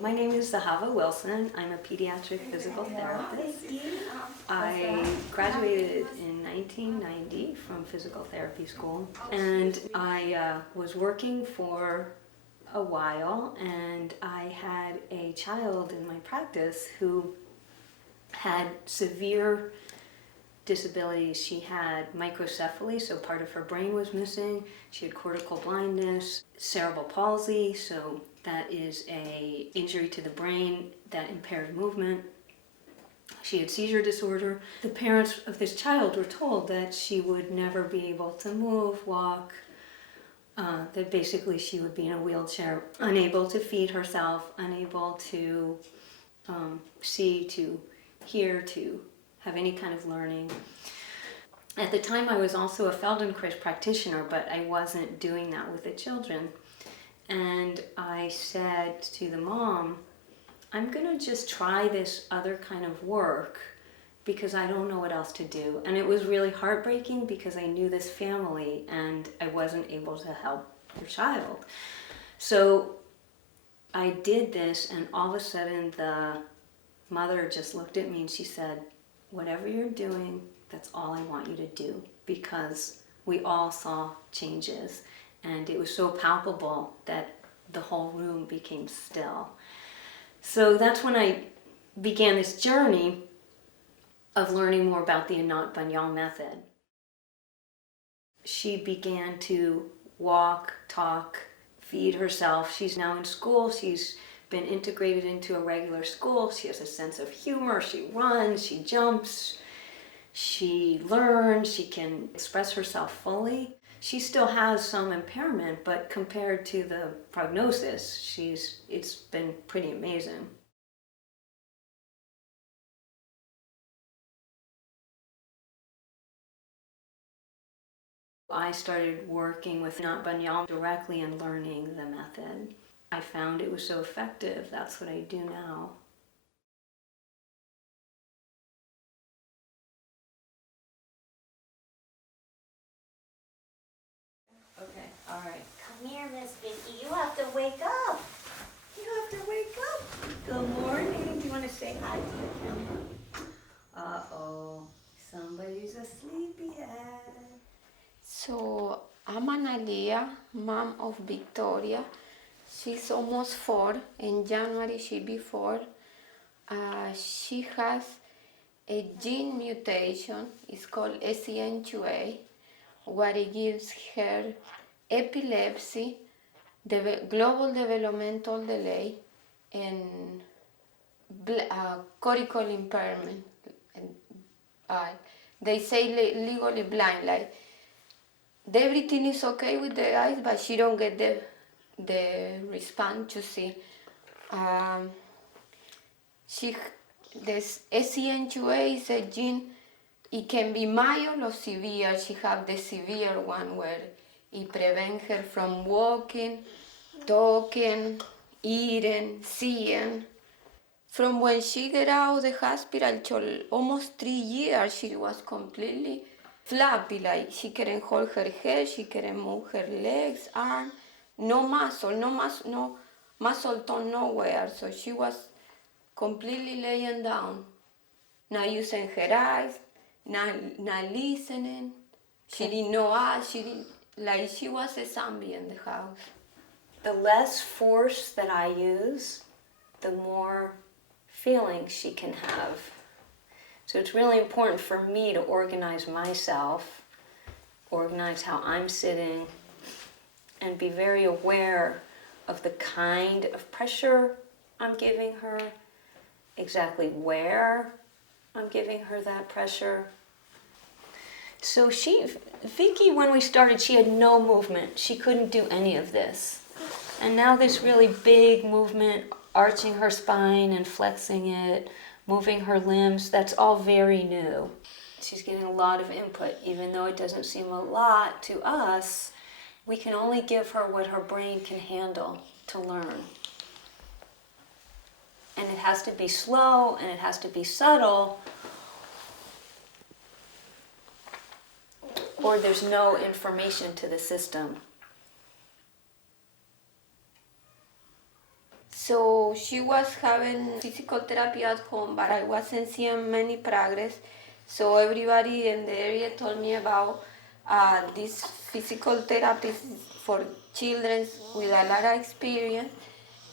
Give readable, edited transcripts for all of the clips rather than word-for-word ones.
My name is Zahava Wilson. I'm a pediatric physical therapist. I graduated in 1990 from physical therapy school, and I was working for a while, and I had a child in my practice who had severe disabilities. She had microcephaly, so part of her brain was missing. She had cortical blindness, cerebral palsy, so that is an injury to the brain that impairs movement. She had seizure disorder. The parents of this child were told that she would never be able to move, walk, that basically she would be in a wheelchair, unable to feed herself, unable to see, to hear, to have any kind of learning. At the time, I was also a Feldenkrais practitioner, but I wasn't doing that with the children. And I said to the mom, I'm gonna just try this other kind of work because I don't know what else to do. And it was really heartbreaking because I knew this family and I wasn't able to help their child. So I did this, and all of a sudden the mother just looked at me and she said, whatever you're doing, that's all I want you to do, because we all saw changes and it was so palpable that the whole room became still. So that's when I began this journey of learning more about the Anat Baniel Method. She began to walk, talk, feed herself. She's now in school. She's been integrated into a regular school. She has a sense of humor. She runs, she jumps, she learns, she can express herself fully. She still has some impairment, but compared to the prognosis, it's been pretty amazing. I started working with Anat Baniel directly and learning the method. I found it was so effective. That's what I do now. Okay, all right. Come here, Miss Vicky. You have to wake up. You have to wake up. Good morning. Do you want to say hi to the camera? Uh-oh, somebody's a sleepyhead. So I'm Analia, mom of Victoria. She's almost 4. In January she'll be 4. She has a gene mutation. It's called SCN2A, what it gives her epilepsy, global developmental delay, and cortical impairment. They say legally blind, like everything is okay with the eyes, but she don't get the response to see. This SCN2A is a gene. It can be mild or severe. She have the severe one where it prevents her from walking, talking, eating, seeing. From when she get out of the hospital till almost 3 years, she was completely flabby, like she couldn't hold her head, she couldn't move her legs, arm, no muscle tone nowhere. So she was completely laying down, not using her eyes, not listening. She didn't know us. She was a zombie in the house. The less force that I use, the more feeling she can have. So it's really important for me to organize myself, organize how I'm sitting, and be very aware of the kind of pressure I'm giving her, exactly where I'm giving her that pressure. So Vicky, when we started, she had no movement. She couldn't do any of this. And now this really big movement, arching her spine and flexing it, moving her limbs, that's all very new. She's getting a lot of input, even though it doesn't seem a lot to us. We can only give her what her brain can handle to learn. And it has to be slow and it has to be subtle, or there's no information to the system. So she was having physical therapy at home, but I wasn't seeing many progress. So everybody in the area told me about this physical therapist for children with a lot of experience.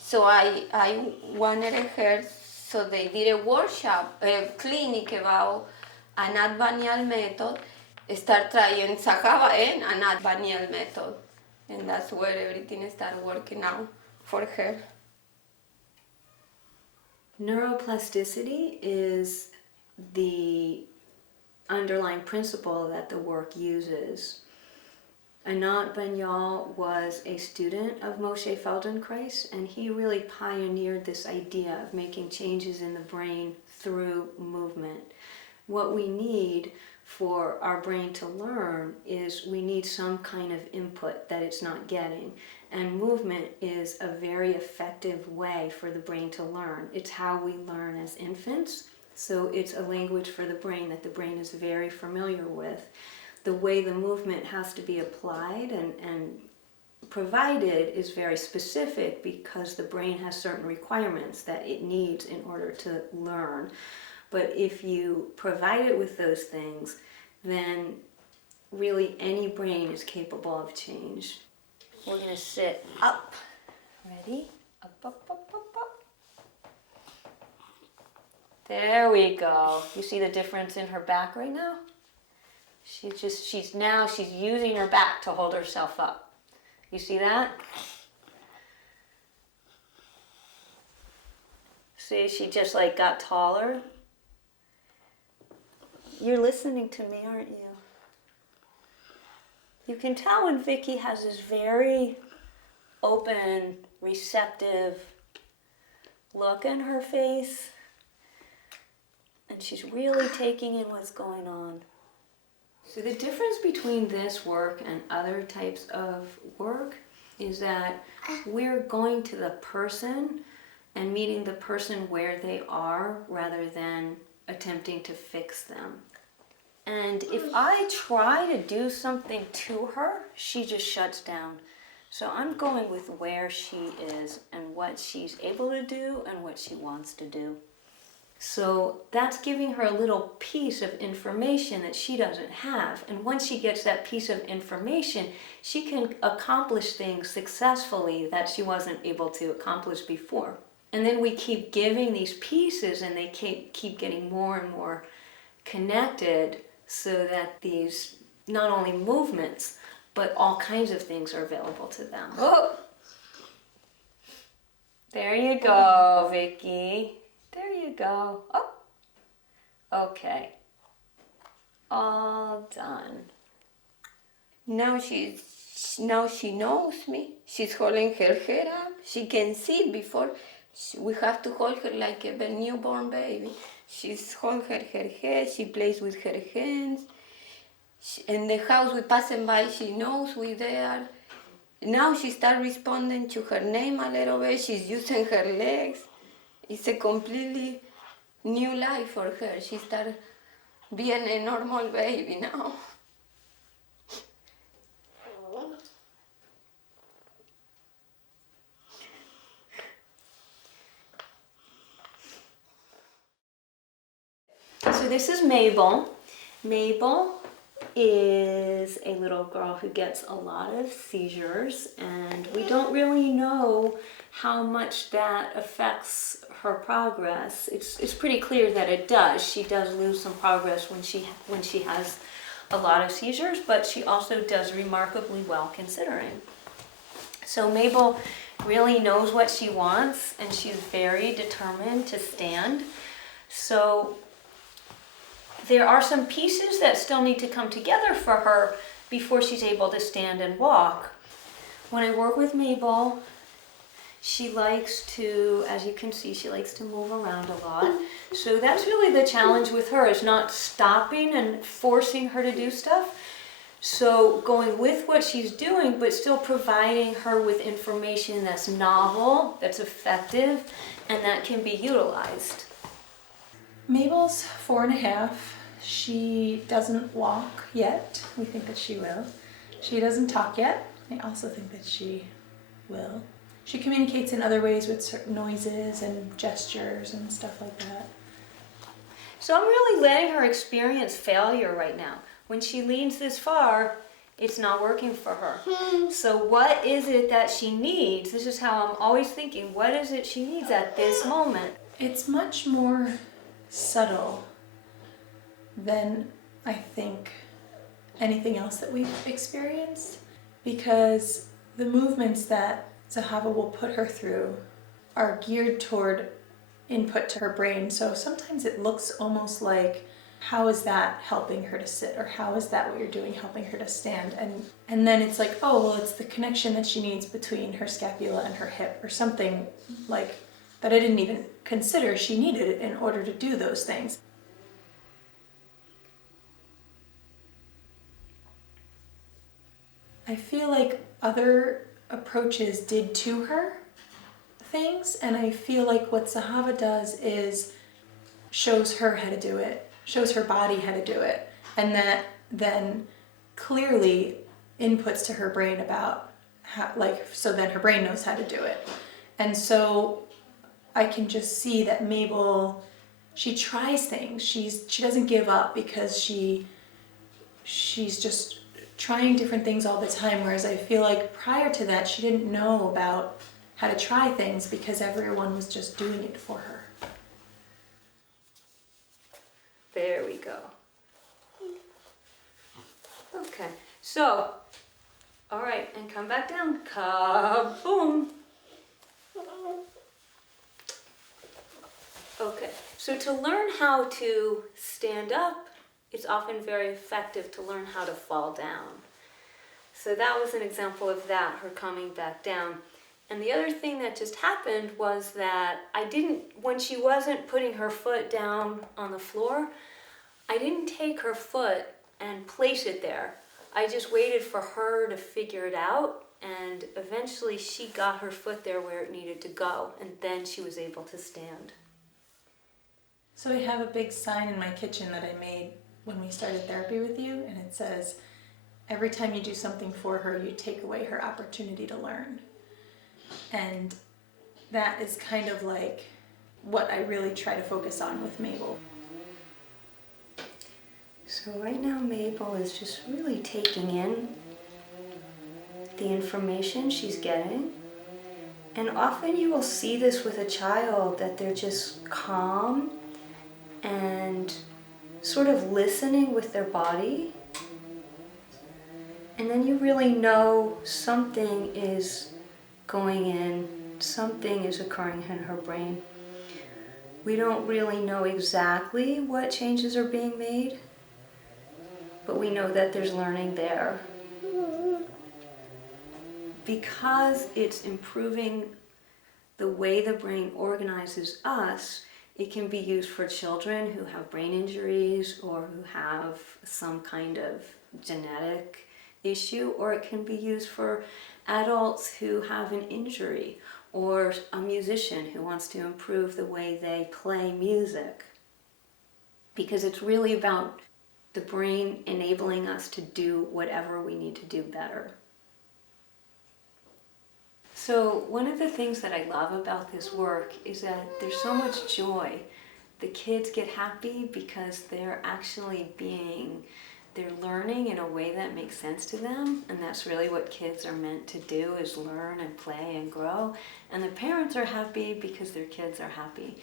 So I wanted her, so they did a workshop, a clinic about Anat Baniel Method. Start trying Sahaba and Anat Baniel Method. And that's where everything started working out for her. Neuroplasticity is the underlying principle that the work uses. Anat Baniel was a student of Moshe Feldenkrais, and he really pioneered this idea of making changes in the brain through movement. What we need for our brain to learn is we need some kind of input that it's not getting. And movement is a very effective way for the brain to learn. It's how we learn as infants. So it's a language for the brain that the brain is very familiar with. The way the movement has to be applied and provided is very specific because the brain has certain requirements that it needs in order to learn. But if you provide it with those things, then really any brain is capable of change. We're going to sit up. Ready? Up, up, up, up, up. There we go. You see the difference in her back right now? She's using her back to hold herself up. You see that? See, she just like got taller. You're listening to me, aren't you? You can tell when Vicky has this very open, receptive look in her face. And she's really taking in what's going on. So the difference between this work and other types of work is that we're going to the person and meeting the person where they are rather than attempting to fix them. And if I try to do something to her, she just shuts down. So I'm going with where she is and what she's able to do and what she wants to do. So that's giving her a little piece of information that she doesn't have. And once she gets that piece of information, she can accomplish things successfully that she wasn't able to accomplish before. And then we keep giving these pieces and they keep getting more and more connected so that these, not only movements, but all kinds of things are available to them. Oh! There you go, Vicky. There you go. Oh, okay. All done. Now she knows me. She's holding her head up. She can see before. We have to hold her like a newborn baby. She's holding her head. She plays with her hands. In the house we passing by, she knows we're there. Now she starts responding to her name a little bit. She's using her legs. It's a completely new life for her. She started being a normal baby now. So this is Mabel. Mabel is a little girl who gets a lot of seizures, and we don't really know how much that affects her progress. It's pretty clear that it does. She does lose some progress when she has a lot of seizures, but she also does remarkably well considering. So Mabel really knows what she wants, and she's very determined to stand. So there are some pieces that still need to come together for her before she's able to stand and walk. When I work with Mabel, she likes to, as you can see, she likes to move around a lot. So that's really the challenge with her, is not stopping and forcing her to do stuff. So going with what she's doing, but still providing her with information that's novel, that's effective, and that can be utilized. Mabel's 4.5. She doesn't walk yet. We think that she will. She doesn't talk yet. I also think that she will. she communicates in other ways with certain noises and gestures and stuff like that. So I'm really letting her experience failure right now. When she leans this far, it's not working for her. So what is it that she needs? This is how I'm always thinking. What is it she needs at this moment? It's much more subtle than I think anything else that we've experienced, because the movements that Zahava will put her through are geared toward input to her brain. So sometimes it looks almost like, how is that helping her to sit? Or how is that what you're doing helping her to stand? And then it's like, oh, well, it's the connection that she needs between her scapula and her hip, or something like that I didn't even consider she needed in order to do those things. I feel like other approaches did to her things, and I feel like what Zahava does is shows her how to do it, shows her body how to do it, and that then clearly inputs to her brain about how, like, so then her brain knows how to do it. And so I can just see that Mabel, she tries things. She doesn't give up, because she's just trying different things all the time, whereas I feel like prior to that she didn't know about how to try things because everyone was just doing it for her. There we go. Okay, so, all right, and come back down. Kaboom. Okay, so to learn how to stand up, it's often very effective to learn how to fall down. So that was an example of that, her coming back down. And the other thing that just happened was that when she wasn't putting her foot down on the floor, I didn't take her foot and place it there. I just waited for her to figure it out, and eventually she got her foot there where it needed to go, and then she was able to stand. So I have a big sign in my kitchen that I made when we started therapy with you, and it says, every time you do something for her, you take away her opportunity to learn. And that is kind of like what I really try to focus on with Mabel. So right now Mabel is just really taking in the information she's getting. And often you will see this with a child, that they're just calm and sort of listening with their body. And then you really know something is going in, something is occurring in her brain. We don't really know exactly what changes are being made, but we know that there's learning there. Because it's improving the way the brain organizes us, it can be used for children who have brain injuries or who have some kind of genetic issue, or it can be used for adults who have an injury, or a musician who wants to improve the way they play music. Because it's really about the brain enabling us to do whatever we need to do better. So one of the things that I love about this work is that there's so much joy. The kids get happy because they're learning in a way that makes sense to them, and that's really what kids are meant to do, is learn and play and grow. And the parents are happy because their kids are happy.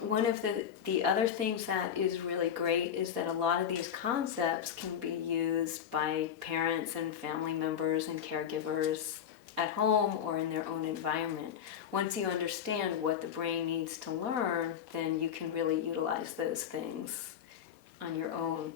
One of the other things that is really great is that a lot of these concepts can be used by parents and family members and caregivers at home or in their own environment. Once you understand what the brain needs to learn, then you can really utilize those things on your own